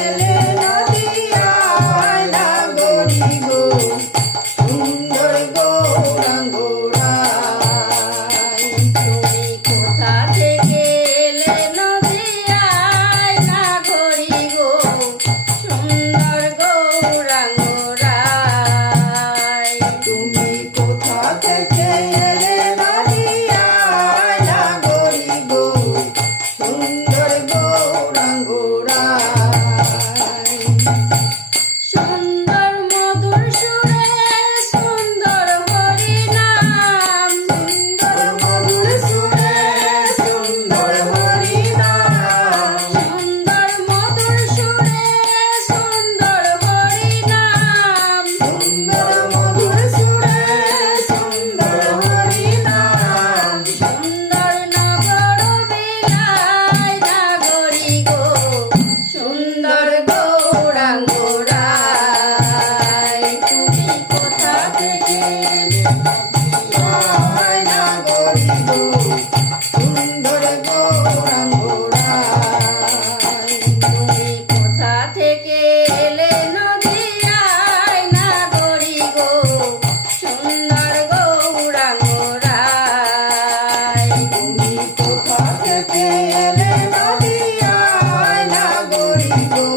এলে নদিয়ায় নাগরি গো সুন্দর গৌরাঙ্গ রায়। তুমি কোথা থেকে এলে নদিয়ায় নাগরি গো সুন্দর গৌরাঙ্গ রায়। তুমি কোথা থেকে এলে নদিয়ায় নাগরি গো সুন্দর গৌরাঙ্গ রায়। সুন্দর মধুর সুরে সুন্দর হরিনাম, সুন্দর মধুর সুরে সুন্দর হরিনাম, সুন্দর মধুর সুরে সুন্দর হরিনাম, সুন্দর মধুর সুরে সুন্দর হরিনাম। সুন্দর নগর বিলায় নাগরি গো সুন্দর গৌরাঙ্গ রায়। তুমি কোথা থেকে এলে নদিয়ায় নাগরি গো সুন্দর গৌরাঙ্গ রায়। তুমি কোথা থেকে এলে নদিয়ায় নাগরি গো সুন্দর গৌরাঙ্গ রায়। তুমি কোথা থেকে এলে নদিয়ায় নাগরি গো